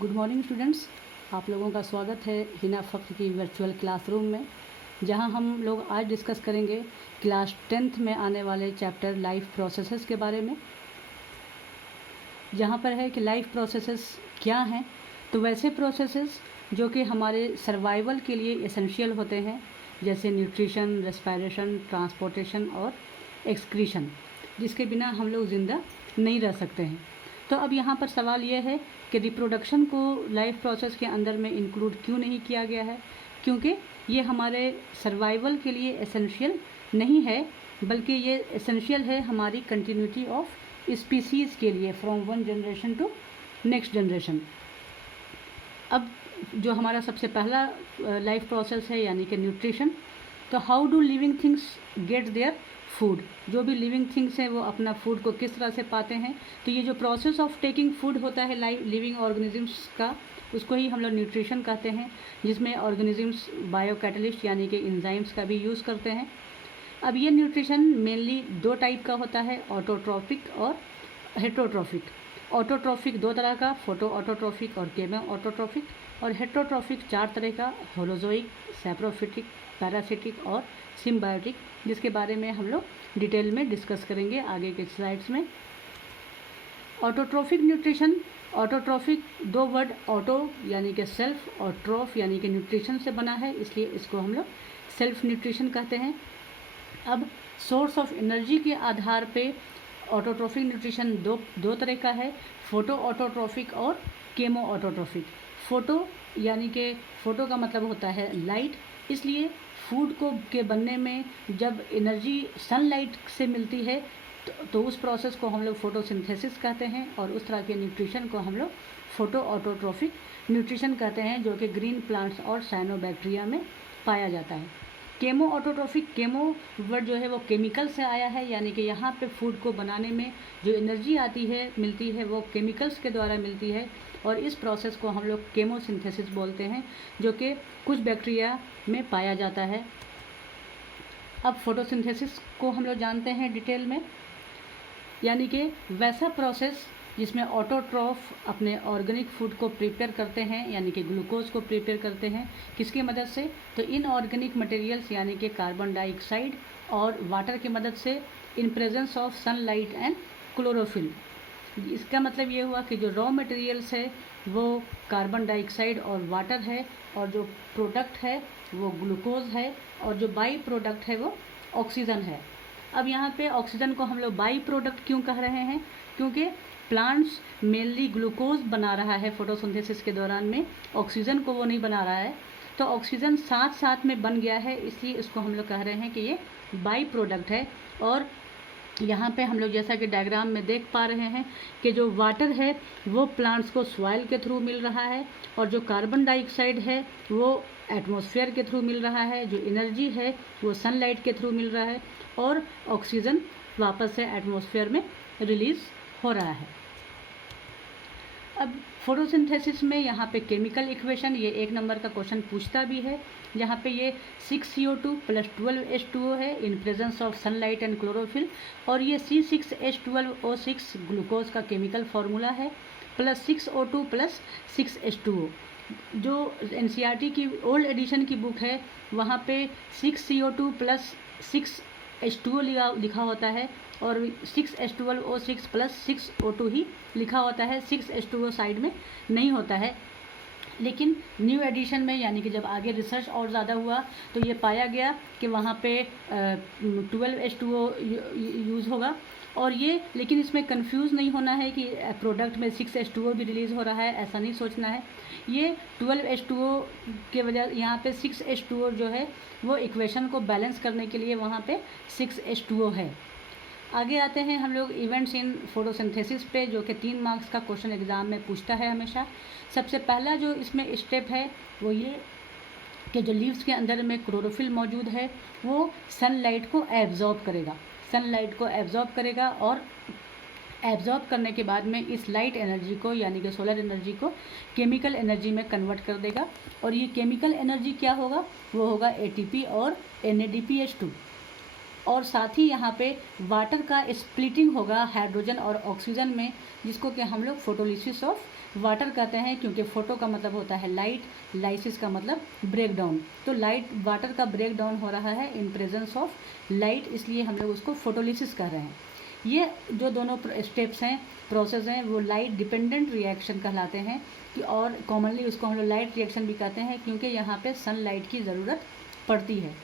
Good morning students, आप लोगों का स्वागत है हिना फ़ख्र की वर्चुअल क्लासरूम में, जहां हम लोग आज डिस्कस करेंगे क्लास 10th में आने वाले चैप्टर लाइफ प्रोसेसेस के बारे में। जहां पर है कि लाइफ प्रोसेसेस क्या हैं, तो वैसे प्रोसेसेस जो कि हमारे सर्वाइवल के लिए एसेंशियल होते हैं, जैसे न्यूट्रिशन, रेस्पिरेशन, ट्रांसपोर्टेशन और एक्सक्रीशन, जिसके बिना हम लोग ज़िंदा नहीं रह सकते हैं। तो अब यहाँ पर सवाल यह है कि रिप्रोडक्शन को लाइफ प्रोसेस के अंदर में इंक्लूड क्यों नहीं किया गया है, क्योंकि ये हमारे सर्वाइवल के लिए एसेंशियल नहीं है, बल्कि ये एसेंशियल है हमारी कंटिन्यूटी ऑफ स्पीसीज़ के लिए from one generation to next generation. अब जो हमारा सबसे पहला लाइफ प्रोसेस है यानी कि न्यूट्रिशन, तो how do living things get their food, जो भी लिविंग थिंग्स हैं वो अपना फूड को किस तरह से पाते हैं। तो ये जो प्रोसेस ऑफ टेकिंग फूड होता है लिविंग ऑर्गेनिजम्स का, उसको ही हम लोग न्यूट्रिशन कहते हैं, जिसमें ऑर्गेनिजम्स बायो कैटलिस्ट यानी कि इंजाइम्स का भी यूज़ करते हैं। अब ये न्यूट्रिशन मेनली दो टाइप का होता है, ऑटोट्रॉफिक और हेटरोट्रॉफिक। ऑटोट्रॉफिक दो तरह का, फोटो ऑटोट्रॉफिक और केमो ऑटोट्रॉफिक, और हेटरोट्रॉफिक चार तरह का, होलोजोइक, सैप्रोफिटिक, पैरासिटिक और सिम्बायोटिक, जिसके बारे में हम लोग डिटेल में डिस्कस करेंगे आगे के स्लाइड्स में। ऑटोट्रॉफिक न्यूट्रिशन, ऑटोट्रॉफिक दो वर्ड ऑटो यानी कि सेल्फ और ट्रॉफ यानी कि न्यूट्रिशन से बना है, इसलिए इसको हम लोग सेल्फ न्यूट्रिशन कहते हैं। अब सोर्स ऑफ एनर्जी के आधार पे ऑटोट्रॉफिक न्यूट्रिशन दो तरह का है, फोटो ऑटोट्रॉफिक और केमो ऑटोट्रॉफिक। फोटो यानी कि फोटो का मतलब होता है लाइट, इसलिए फूड को के बनने में जब एनर्जी सनलाइट से मिलती है तो उस प्रोसेस को हम लोग फोटोसिंथेसिस कहते हैं, और उस तरह के न्यूट्रिशन को हम लोग फोटो ऑटोट्रॉफिक न्यूट्रिशन कहते हैं, जो कि ग्रीन प्लांट्स और साइनोबैक्टीरिया में पाया जाता है। केमो ऑटोट्रॉफिक, केमो वर्ड जो है वो केमिकल से आया है, यानी कि यहाँ पे फूड को बनाने में जो एनर्जी आती है मिलती है वो केमिकल्स के द्वारा मिलती है, और इस प्रोसेस को हम लोग केमोसिंथेसिस बोलते हैं, जो कि कुछ बैक्टीरिया में पाया जाता है। अब फोटोसिंथेसिस को हम लोग जानते हैं डिटेल में, यानी कि वैसा प्रोसेस जिसमें ऑटोट्रॉफ अपने ऑर्गेनिक फूड को प्रिपेयर करते हैं, यानी कि ग्लूकोज को प्रिपेयर करते हैं किसकी मदद से, तो इनऑर्गेनिक मटेरियल्स यानी कि कार्बन डाइऑक्साइड और वाटर की मदद से, in presence of sunlight and chlorophyll. इसका मतलब ये हुआ कि जो रॉ मटेरियल्स है वो कार्बन डाइऑक्साइड और वाटर है, और जो प्रोडक्ट है वो ग्लूकोज है, और जो बाई प्रोडक्ट है वो ऑक्सीजन है। अब यहाँ पे ऑक्सीजन को हम लोग बाई प्रोडक्ट क्यों कह रहे हैं, क्योंकि प्लांट्स मेनली ग्लूकोज बना रहा है फोटोसिंथेसिस के दौरान में, ऑक्सीजन को वो नहीं बना रहा है, तो ऑक्सीजन साथ साथ में बन गया है, इसलिए इसको हम लोग कह रहे हैं कि ये बाई प्रोडक्ट है। और यहाँ पे हम लोग जैसा कि डायग्राम में देख पा रहे हैं कि जो वाटर है वो प्लांट्स को सॉइल के थ्रू मिल रहा है, और जो कार्बन डाइऑक्साइड है वो एटमॉस्फेयर के थ्रू मिल रहा है, जो एनर्जी है वो सनलाइट के थ्रू मिल रहा है, और ऑक्सीजन वापस से एटमॉस्फेयर में रिलीज़ हो रहा है। अब फोटोसिंथेसिस में यहाँ पे केमिकल इक्वेशन, ये 1 नंबर का क्वेश्चन पूछता भी है, जहाँ पे ये 6CO2 + 12H2O है in presence of sunlight and chlorophyll, और ये C6H12O6 ग्लूकोज का केमिकल फार्मूला है, प्लस 6O2 + 6H2O। जो NCERT की ओल्ड एडिशन की बुक है वहाँ पे 6CO2 + 6H2O लिखा होता है, और 6H12O6 + 6O2 ही लिखा होता है, 6H2O साइड में नहीं होता है। लेकिन न्यू एडिशन में यानी कि जब आगे रिसर्च और ज़्यादा हुआ तो ये पाया गया कि वहाँ पे 12H2O यूज़ होगा, और ये लेकिन इसमें कंफ्यूज नहीं होना है कि प्रोडक्ट में 6H2O भी रिलीज़ हो रहा है, ऐसा नहीं सोचना है। ये 12H2O के वजह यहाँ पे 6H2O जो है वो इक्वेशन को बैलेंस करने के लिए वहाँ पे 6H2O है। आगे आते हैं हम लोग इवेंट्स इन फोटोसिंथेसिस पे, जो कि 3 मार्क्स का क्वेश्चन एग्ज़ाम में पूछता है हमेशा। सबसे पहला जो इसमें स्टेप है वो ये कि जो लीव्स के अंदर में क्लोरोफिल मौजूद है वो सनलाइट को एब्जॉर्ब करेगा, सनलाइट को एब्जॉर्ब करेगा, और एब्जॉर्ब करने के बाद में इस लाइट एनर्जी को यानी कि सोलर एनर्जी को केमिकल एनर्जी में कन्वर्ट कर देगा, और ये केमिकल एनर्जी क्या होगा, वो होगा ATP और NADPH2। और साथ ही यहाँ पे वाटर का स्प्लिटिंग होगा हाइड्रोजन और ऑक्सीजन में, जिसको कि हम लोग फोटोलिसिस ऑफ वाटर कहते हैं क्योंकि फोटो का मतलब होता है लाइट, लाइसिस का मतलब ब्रेक डाउन। तो लाइट वाटर का ब्रेक डाउन हो रहा है इन प्रेजेंस ऑफ लाइट, इसलिए हम लोग उसको फोटोलिसिस कह रहे हैं। ये जो दोनों स्टेप्स हैं, प्रोसेस हैं, वो लाइट डिपेंडेंट रिएक्शन कहलाते हैं कि और कॉमनली उसको हम लोग लाइट रिएक्शन भी कहते हैं क्योंकि यहाँ पे सनलाइट की ज़रूरत पड़ती है।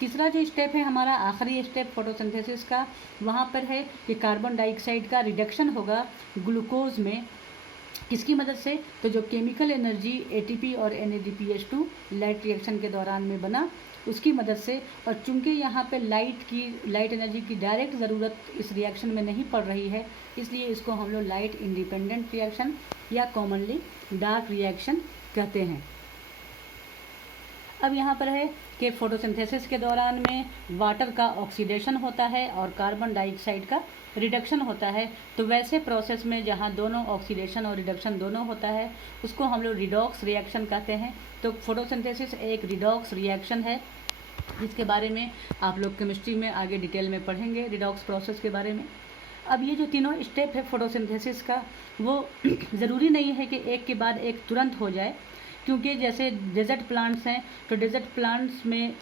तीसरा जो स्टेप है हमारा, आखिरी स्टेप फोटोसिंथेसिस का, वहाँ पर है कि कार्बन डाइऑक्साइड का रिडक्शन होगा ग्लूकोज में। किसकी मदद से? तो जो केमिकल एनर्जी ATP और NADPH2 लाइट रिएक्शन के दौरान में बना, उसकी मदद से। और चूंकि यहाँ पे लाइट एनर्जी की डायरेक्ट ज़रूरत इस रिएक्शन में नहीं पड़ रही है, इसलिए इसको हम लोग लाइट इंडिपेंडेंट रिएक्शन या कॉमनली डार्क रिएक्शन कहते हैं। अब यहाँ पर है कि फोटोसिंथेसिस के दौरान में वाटर का ऑक्सीडेशन होता है और कार्बन डाइऑक्साइड का रिडक्शन होता है। तो वैसे प्रोसेस में जहाँ दोनों ऑक्सीडेशन और रिडक्शन दोनों होता है, उसको हम लोग रिडॉक्स रिएक्शन कहते हैं। तो फोटोसिंथेसिस एक रिडॉक्स रिएक्शन है, जिसके बारे में आप लोग केमिस्ट्री में आगे डिटेल में पढ़ेंगे, रिडॉक्स प्रोसेस के बारे में। अब ये जो तीनों स्टेप है फोटोसिंथेसिस का, वो ज़रूरी नहीं है कि एक के बाद एक तुरंत हो जाए, क्योंकि जैसे डेजर्ट प्लांट्स हैं, तो डेजर्ट प्लांट्स में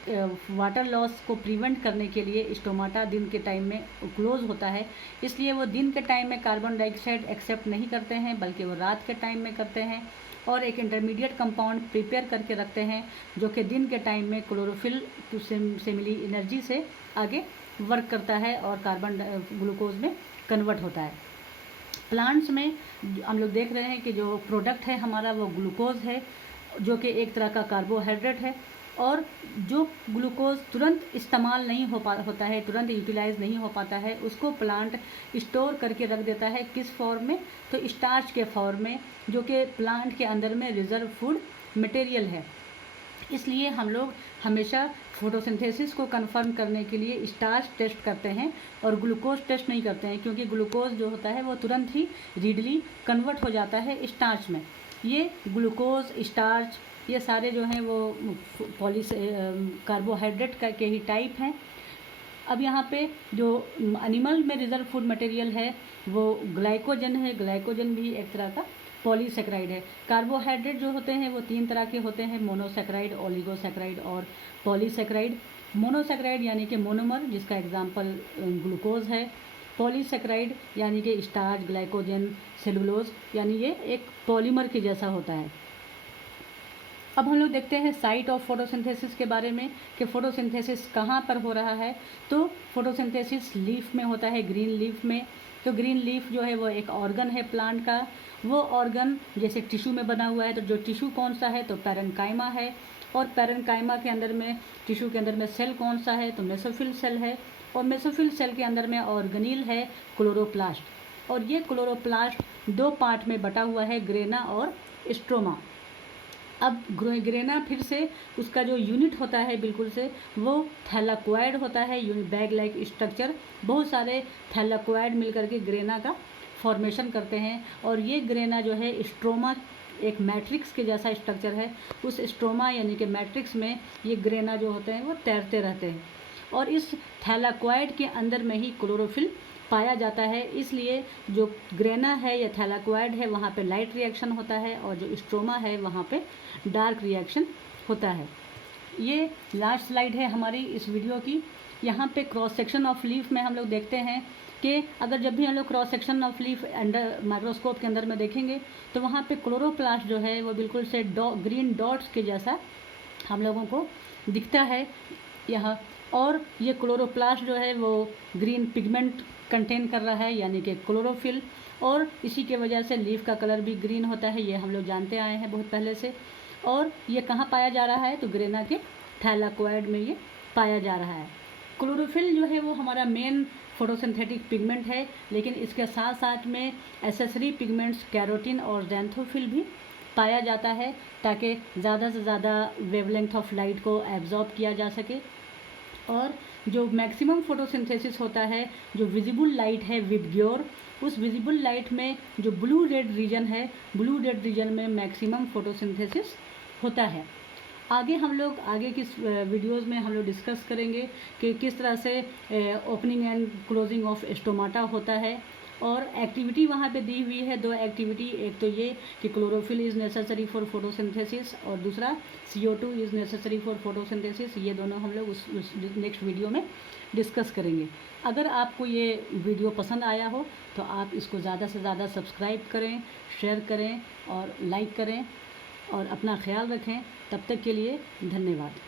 वाटर लॉस को प्रिवेंट करने के लिए स्टोमाटा दिन के टाइम में क्लोज होता है, इसलिए वो दिन के टाइम में कार्बन डाइऑक्साइड एक्सेप्ट नहीं करते हैं, बल्कि वो रात के टाइम में करते हैं और एक इंटरमीडिएट कंपाउंड प्रिपेयर करके रखते हैं, जो कि दिन के टाइम में क्लोरोफिल से मिली एनर्जी से आगे वर्क करता है और कार्बन ग्लूकोज में कन्वर्ट होता है। प्लांट्स में हम लोग देख रहे हैं कि जो प्रोडक्ट है हमारा वो ग्लूकोज है, जो कि एक तरह का कार्बोहाइड्रेट है, और जो ग्लूकोज तुरंत इस्तेमाल नहीं होता है, तुरंत यूटिलाइज नहीं हो पाता है, उसको प्लांट स्टोर करके रख देता है। किस फॉर्म में? तो स्टार्च के फॉर्म में, जो कि प्लांट के अंदर में रिजर्व फूड मटेरियल है। इसलिए हम लोग हमेशा फोटोसिंथेसिस को कंफर्म करने के लिए स्टार्च टेस्ट करते हैं और ग्लूकोज टेस्ट नहीं करते हैं, क्योंकि ग्लूकोज जो होता है वो तुरंत ही रीडली कन्वर्ट हो जाता है स्टार्च में। ये ग्लूकोज, स्टार्च, ये सारे जो हैं वो कार्बोहाइड्रेट के ही टाइप हैं। अब यहाँ पे जो एनिमल में रिजर्व फूड मटेरियल है वो ग्लाइकोजन है। ग्लाइकोजन भी एक तरह का पॉलीसेक्राइड है। कार्बोहाइड्रेट जो होते हैं वो 3 तरह के होते हैं, मोनोसेक्राइड, ओलिगोसेक्राइड और पॉलीसेक्राइड। मोनोसेक्राइड यानी कि मोनोमर, जिसका एग्जाम्पल ग्लूकोज है। पॉलीसेक्राइड यानी कि स्टार्च, ग्लाइकोजन, सेलुलोज, यानी ये एक पॉलीमर के जैसा होता है। अब हम लोग देखते हैं साइट ऑफ फोटोसिंथेसिस के बारे में कि फोटोसिंथेसिस कहाँ पर हो रहा है। तो फोटोसिंथेसिस लीफ में होता है, ग्रीन लीफ में। तो ग्रीन लीफ जो है वो एक ऑर्गन है प्लांट का। वो ऑर्गन जैसे टिश्यू में बना हुआ है, तो जो टिश्यू कौन सा है? तो पैरेन्काइमा है। और पैरेन्काइमा के अंदर में, टिश्यू के अंदर में सेल कौन सा है? तो मेसोफिल सेल है। और मेसोफिल सेल के अंदर में ऑर्गेनील है, क्लोरोप्लास्ट। और ये क्लोरोप्लास्ट 2 पार्ट में बटा हुआ है, ग्रेना और स्ट्रोमा। अब ग्रेना फिर से उसका जो यूनिट होता है बिल्कुल से, वो थैलाकोइड होता है, बैग लाइक स्ट्रक्चर। बहुत सारे थैलाकोइड मिलकर के ग्रेना का फॉर्मेशन करते हैं। और ये ग्रेना जो है स्ट्रोमा, एक मैट्रिक्स के जैसा स्ट्रक्चर है। उस स्ट्रोमा यानी कि मैट्रिक्स में ये ग्रेना जो होते हैं वो तैरते रहते हैं। और इस थैलाकोइड के अंदर में ही क्लोरोफिल पाया जाता है। इसलिए जो ग्रेना है या थैलाकोइड है वहाँ पे लाइट रिएक्शन होता है, और जो स्ट्रोमा है वहाँ पे डार्क रिएक्शन होता है। ये लास्ट स्लाइड है हमारी इस वीडियो की। यहाँ पे क्रॉस सेक्शन ऑफ लीफ में हम लोग देखते हैं कि अगर जब भी हम लोग cross section of leaf under microscope के अंदर में देखेंगे, तो वहाँ पे क्लोरोप्लास्ट जो है वो बिल्कुल से ग्रीन डॉट्स के जैसा हम लोगों को दिखता है यहाँ। और ये क्लोरोप्लास्ट जो है वो ग्रीन पिगमेंट कंटेन कर रहा है, यानी कि क्लोरोफिल, और इसी के वजह से लीफ का कलर भी ग्रीन होता है। ये हम लोग जानते आए हैं बहुत पहले से। और ये कहाँ पाया जा रहा है? तो ग्रेना के थैलाकोइड में ये पाया जा रहा है। क्लोरोफिल जो है वो हमारा मेन फोटोसिंथेटिक पिगमेंट है, लेकिन इसके साथ साथ में एसेसरी पिगमेंट्स कैरोटीन और ज़ैंथोफिल भी पाया जाता है, ताकि ज़्यादा से ज़्यादा वेवलेंथ ऑफ लाइट को एब्जॉर्ब किया जा सके। और जो मैक्सिमम फोटोसिंथेसिस होता है, जो विजिबल लाइट है विबग्योर, उस विजिबल लाइट में जो ब्लू रेड रीजन है, ब्लू रेड रीजन में मैक्सिमम फोटोसिंथेसिस होता है। आगे हम लोग आगे की वीडियोज़ में हम लोग डिस्कस करेंगे कि किस तरह से opening and closing of stomata होता है, और एक्टिविटी वहाँ पे दी हुई है, 2 एक्टिविटी, एक तो ये कि chlorophyll is necessary for photosynthesis और दूसरा CO2 is necessary for photosynthesis. ये दोनों हम लोग उस नेक्स्ट वीडियो में डिस्कस करेंगे। अगर आपको ये वीडियो पसंद आया हो तो आप इसको ज़्यादा से ज़्यादा सब्सक्राइब करें, शेयर करें और लाइक करें और अपना ख्याल रखें। तब तक के लिए धन्यवाद।